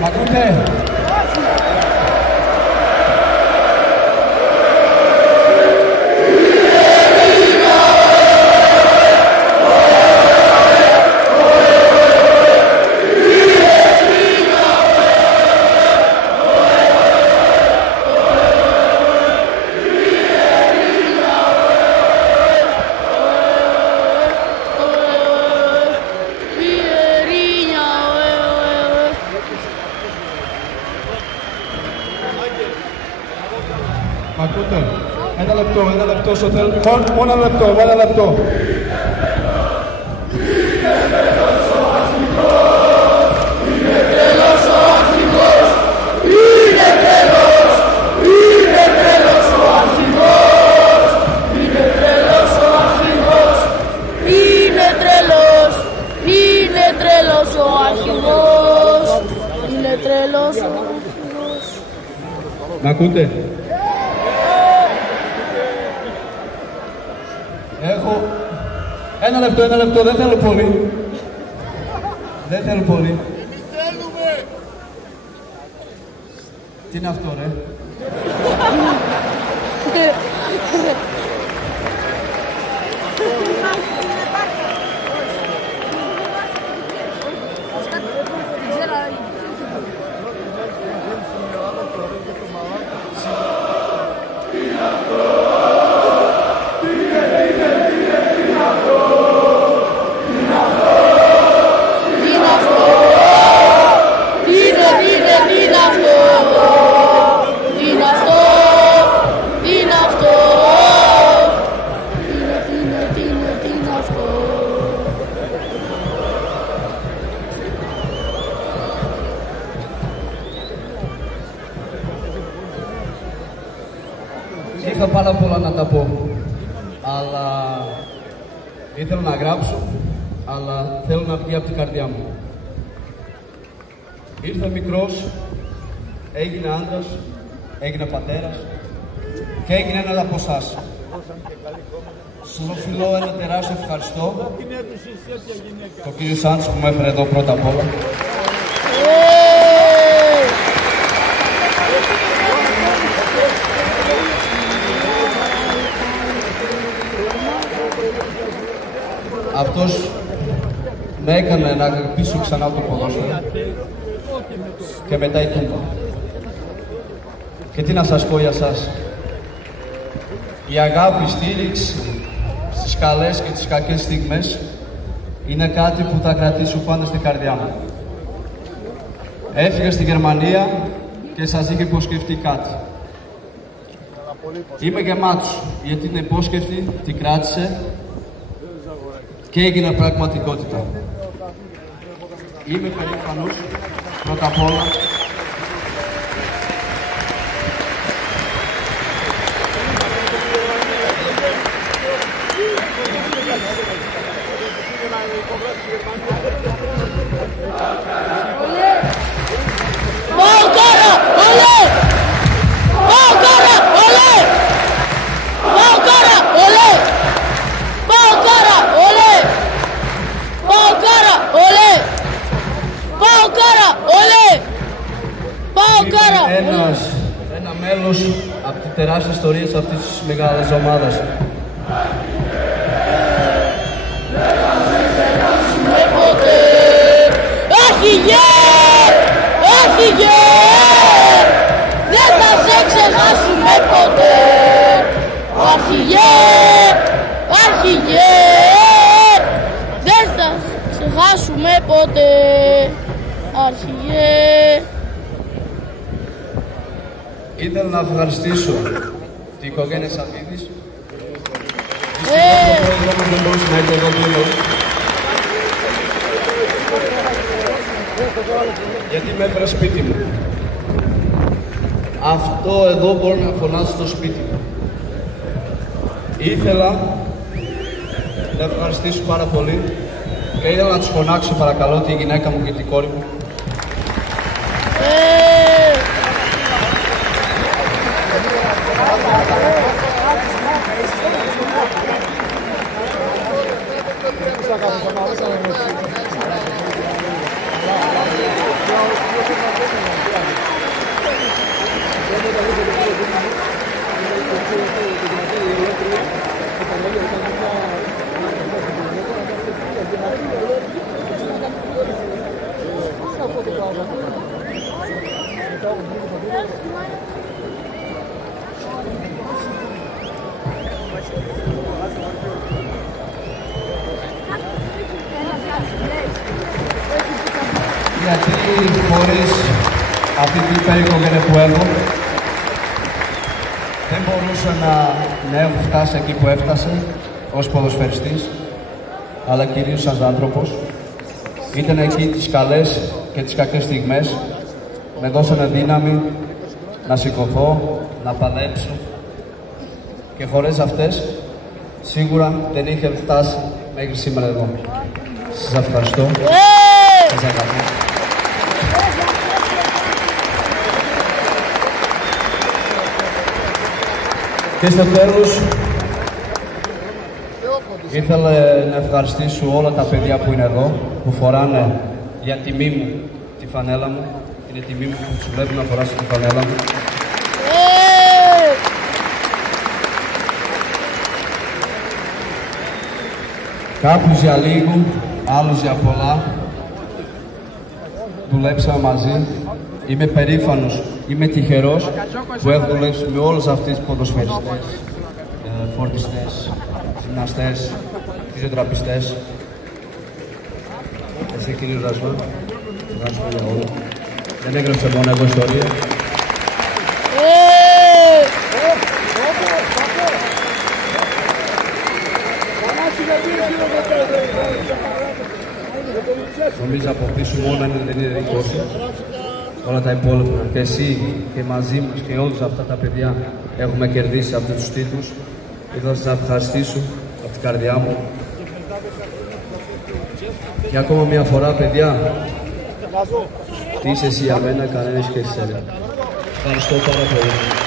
Μ' ακούτε? Μ' ακούτε? Ένα λεπτό, όσο θέλετε. Μόνο ένα λεπτό. Είναι τρελός. Μ' ακούτε? Έχω... Ένα λεπτό, δεν θέλω πολύ. Τι είναι αυτό, ρε? Είχα πάρα πολλά να τα πω, αλλά ήθελα να γράψω, αλλά θέλω να βγει από την καρδιά μου. Ήρθα μικρός, έγινα άντρας, έγινα πατέρας και έγινε ένα από εσάς. Σας οφείλω ένα τεράστιο ευχαριστώ τον κύριο Σάντσο που με έφερε εδώ πρώτα απ' όλα. Αυτός με έκανε να αγαπήσω ξανά το ποδόσφαιρο και μετά η τούμπα. Και τι να σας πω για σας. Η αγάπη, η στήριξη στις καλές και τις κακές στιγμές είναι κάτι που θα κρατήσω πάντα στην καρδιά μου. Έφυγα στη Γερμανία και σας είχα υποσχευτεί κάτι. Είμαι γεμάτος γιατί την υπόσχευτη την κράτησε και έγινε πραγματικότητα. Είμαι περήφανος πρώτα απ' όλα ένα μέλος από τις τεράστιες ιστορίες αυτής της μεγάλης ομάδας. Έφυγε! Δεν θα σε ξεχάσουμε ποτέ! Έφυγε! Δεν θα σε ξεχάσουμε ποτέ! Έφυγε! Ήθελα να ευχαριστήσω την οικογένεια Σαββίδης. Δεν μπορούσε να έρθει εδώ πλέον. Γιατί με έφερε σπίτι μου. Αυτό εδώ μπορεί να φωνάσει στο σπίτι μου. Ήθελα να ευχαριστήσω πάρα πολύ και ήθελα να τους φωνάξω παρακαλώ τη γυναίκα μου και την κόρη μου. Gracias. Γιατί χωρίς αυτή την υπερηχογένεια που έχω, δεν μπορούσα να έχω φτάσει εκεί που έφτασε ως ποδοσφαιριστής, αλλά κυρίως σαν άνθρωπος. Ήταν εκεί τις καλές και τις κακές στιγμές, με δώσανε δύναμη να σηκωθώ, να παλέψω, και χωρίς αυτές σίγουρα δεν είχε φτάσει μέχρι σήμερα εδώ. Σας ευχαριστώ. Σας αγαπώ. Και στο τέλος, ήθελα να ευχαριστήσω όλα τα παιδιά που είναι εδώ, που φοράνε για τιμή μου τη φανέλα μου. Είναι τιμή μου που τους βλέπω να φοράσω τη φανέλα μου. Κάποιους για λίγο, άλλους για πολλά. Δουλέψαμε μαζί. Είμαι περήφανος, είμαι τυχερός που έχω δουλέψει με όλους αυτούς τους ποδοσφαιριστές, φορτιστές, γυμναστές, φυσιοθεραπευτές. Εσύ κύριε Ρασβά, ευχαριστούμε για όλα. Δεν έγραψε μόνο εγώ ιστορία. Νομίζω από πίσω μόνο δεν είναι δικό σου. Όλα τα υπόλοιπα. Και εσύ και μαζί μας και όλους αυτά τα παιδιά έχουμε κερδίσει αυτούς τους τίτλους. Ήθελα να σας ευχαριστήσω από την καρδιά μου. Και ακόμα μια φορά, παιδιά, τι είσαι εσύ για μένα, κανένας και εσύ. Ευχαριστώ πάρα πολύ.